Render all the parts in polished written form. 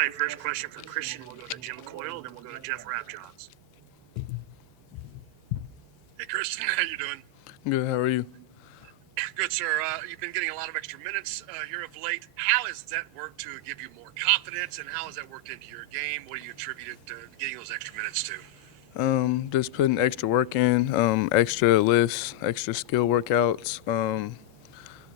right, first question for Christian. We'll go to Jim Coyle, then we'll go to Jeff Rabjohns. Hey, Christian, how you doing? Good. How are you? Good, sir. You've been getting a lot of extra minutes here of late. How has that worked to give you more confidence, and how has that worked into your game? What do you attribute it to getting those extra minutes to? Just putting extra work in, extra lifts, extra skill workouts.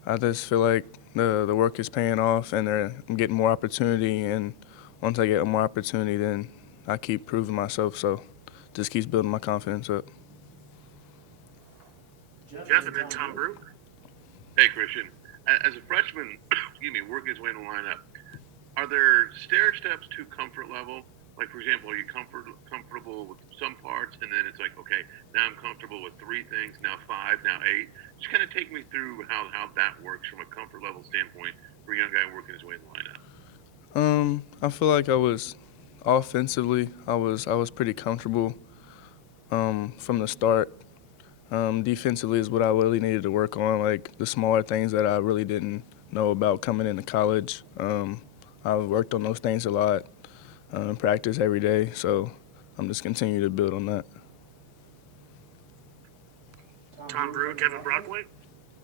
I just feel like the work is paying off, and I'm getting more opportunity. And once I get more opportunity, then I keep proving myself. So just keeps building my confidence up. Jeff, and then Tom Brew. Hey, Christian. As a freshman, working his way in the lineup, are there stair steps to comfort level? Like, for example, are you comfortable with some parts, and then it's like, okay, now I'm comfortable with 3 things, now 5, now 8. Just kind of take me through how that works from a comfort level standpoint for a young guy working his way in the lineup. I feel like offensively, I was pretty comfortable from the start. Defensively is what I really needed to work on, like the smaller things that I really didn't know about coming into college. I've worked on those things a lot, practice every day, so I'm just continuing to build on that. Tom Brew, Kevin Brockway.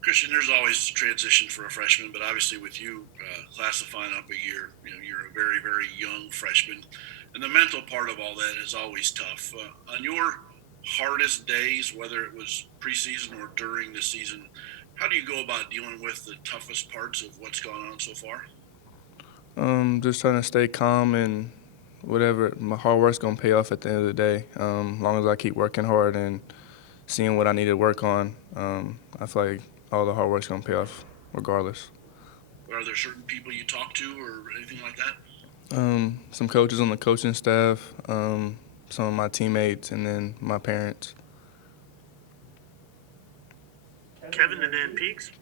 Christian, there's always transition for a freshman, but obviously with you classifying up a year, you're a very, very young freshman, and the mental part of all that is always tough. On your hardest days, whether it was preseason or during the season, how do you go about dealing with the toughest parts of what's gone on so far? Just trying to stay calm, and whatever, my hard work's gonna pay off at the end of the day. As long as I keep working hard and seeing what I need to work on, I feel like all the hard work's gonna pay off regardless. Are there certain people you talk to or anything like that? Some coaches on the coaching staff, some of my teammates, and then my parents. Kevin, and then Peaks.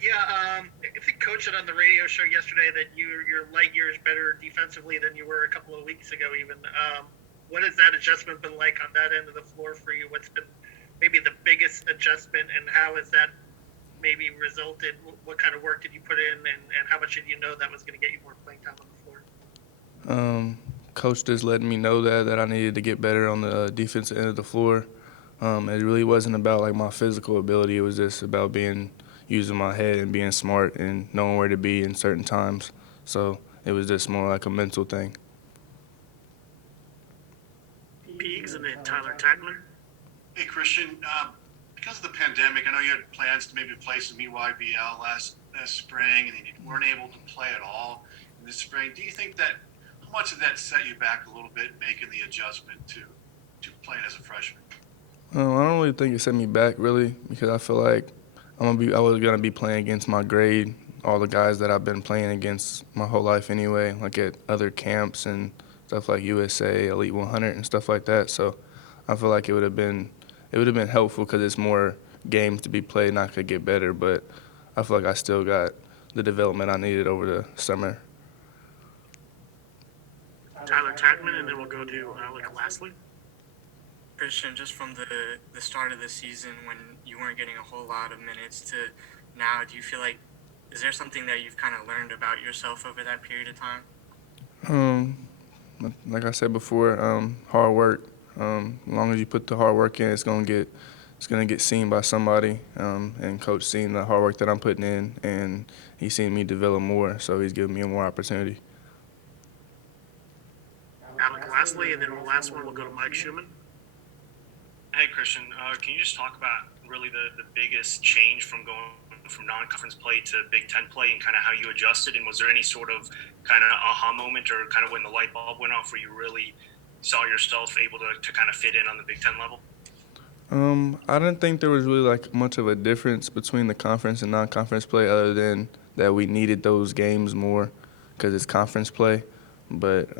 Yeah, I think Coach said on the radio show yesterday that you're light years better defensively than you were a couple of weeks ago even. What has that adjustment been like on that end of the floor for you? What's been maybe the biggest adjustment, and how has that maybe resulted? What kind of work did you put in, and how much did you know that was going to get you more playing time on the floor? Coach just letting me know that I needed to get better on the defensive end of the floor. It really wasn't about like my physical ability. It was just about using my head and being smart and knowing where to be in certain times. So it was just more like a mental thing. Peaks, and then Tyler Tackman. Hey, Christian, because of the pandemic, I know you had plans to maybe play some EYBL last spring, and you weren't able to play at all in the spring. Do you think that, how much of that set you back a little bit making the adjustment to playing as a freshman? I don't really think it set me back, really, because I feel like I was gonna be playing against my grade, all the guys that I've been playing against my whole life anyway, like at other camps and stuff like USA, Elite 100, and stuff like that. So I feel like it would have been helpful because it's more games to be played, and I could get better. But I feel like I still got the development I needed over the summer. Tyler Tackman, and then we'll go to Alec Lastly. Christian, just from the start of the season when you weren't getting a whole lot of minutes to now, do you feel like, is there something that you've kind of learned about yourself over that period of time? Like I said before, hard work. As long as you put the hard work in, it's gonna get seen by somebody. And Coach seen the hard work that I'm putting in, and he's seen me develop more, so he's giving me more opportunity. Alec Lastly, and then the last one we'll go to Mike Schumann. Hey, Christian, can you just talk about really the biggest change from going from non-conference play to Big Ten play and kind of how you adjusted? And was there any sort of kind of aha moment or kind of when the light bulb went off where you really saw yourself able to kind of fit in on the Big Ten level? I didn't think there was really like much of a difference between the conference and non-conference play other than that we needed those games more because it's conference play. But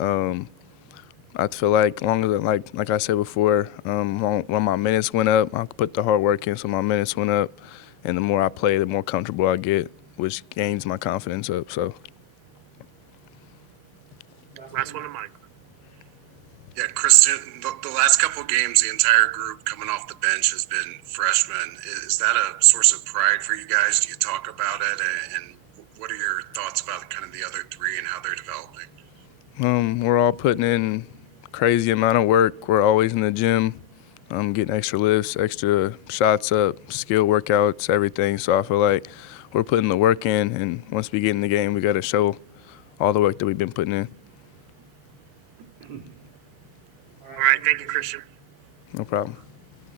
I feel like long as like I said before, when my minutes went up, I put the hard work in, so my minutes went up, and the more I play, the more comfortable I get, which gains my confidence up. So. Last one to Mike. Yeah, Christian, the last couple of games, the entire group coming off the bench has been freshmen. Is that a source of pride for you guys? Do you talk about it, and what are your thoughts about kind of the other 3 and how they're developing? We're all putting in crazy amount of work. We're always in the gym, getting extra lifts, extra shots up, skill workouts, everything. So I feel like we're putting the work in, and once we get in the game, we got to show all the work that we've been putting in. All right, thank you, Khristian. No problem.